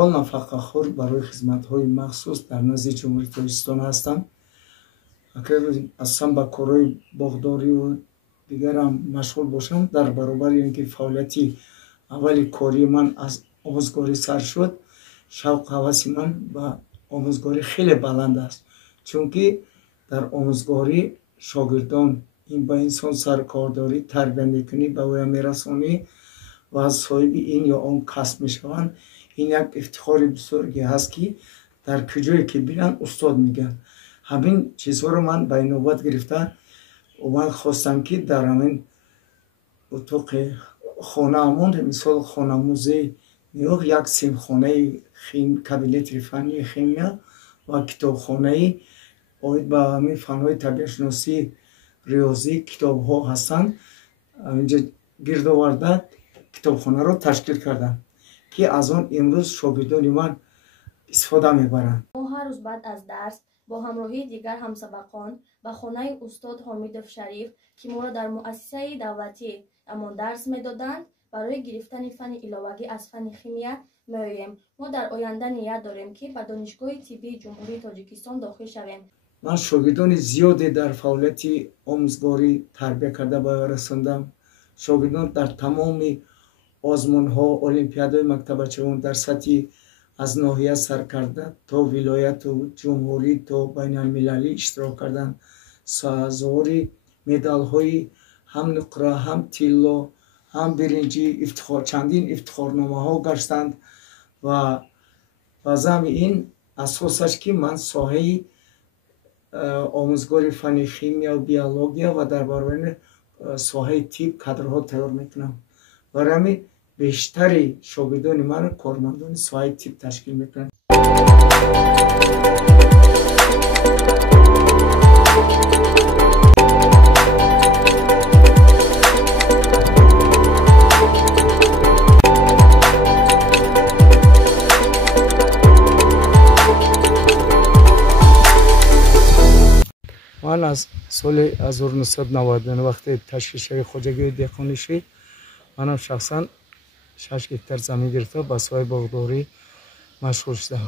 аввал нафақахӯр барои хизматҳои махсус дар назди ҷумҳурии Тоҷикистон ҳастам. асосан ба корҳои боғдориву дигарам машғул бошам. Дар баробари ин ки фаъолияти аввали кории ман аз омӯзгорӣ сар шуд, шавқу ҳаваси ман ба омӯзгорӣ хеле баланд аст, чунки дар омӯзгорӣ шогирдон ин ба инсон саркордорӣ, тарбиямекунӣ, ба воя мерасонӣ ва соҳиби ин ё он касб мешаванд. Ин як ифтихори бузурге ҳаст, ки дар куҷое ки биранд устод мегӯянд. ҳамин чизҳоро ман ба инобат гирифта ман хостам, ки дар ҳамин утуқи хонаамон, мисол хонамузей нигоҳ, як симхонаи кабинети фаннии химия ва китобхонаи оид ба ҳамин фанҳои табиатшиносӣ, риёзӣ китобҳо ҳастанд. инҷа гирдоварда китобхонаро ташкил кардам, ки аз он имрӯз шогирдони ман истифода мебаранд. мо ҳар рӯз баъд аз дарс бо ҳамроҳии дигар ҳамсабақон ба хонаи устод Ҳомидов Шариф, ки моро дар муассисаи давлатӣ амон дарс медоданд, барои гирифтани фанни иловагӣ аз фанни химия меоем. мо дар оянда ният дорем, ки ба донишгоҳи тиббии ҷумҳурии Тоҷикистон дохил шавем. ман шогирдони зиёде дар фаъолияти омӯзгорӣ тарбия карда ба ёр расондам. шогирдон дар тамоми озмунҳо, олимпиадаҳои мактабачавон дар сатҳи аз ноҳия сар карда то вилояту ҷумҳурӣ то байналмилалӣ иштирок карданд. сазори медалҳои ҳам нуқра, ҳам тилло, ҳам биринҷӣ, чандин ифтихорномаҳо гаштанд ва ба замми ин асосаш, ки ман соҳаи омӯзгори фанни химия, биология ва дар баробари соҳаи тиб кадрҳо тайёр мекунам. барои ҳамин бештари шогирдони ман кормандони соҳаи тиб ташкил мекунанд. ман аз соли 1999 вақте ташкилшавии хоҷагии деҳқонӣ шуд, манам шахсан 6 гектар замин гирифта ба соҳаи боғдорӣ машғул шудам.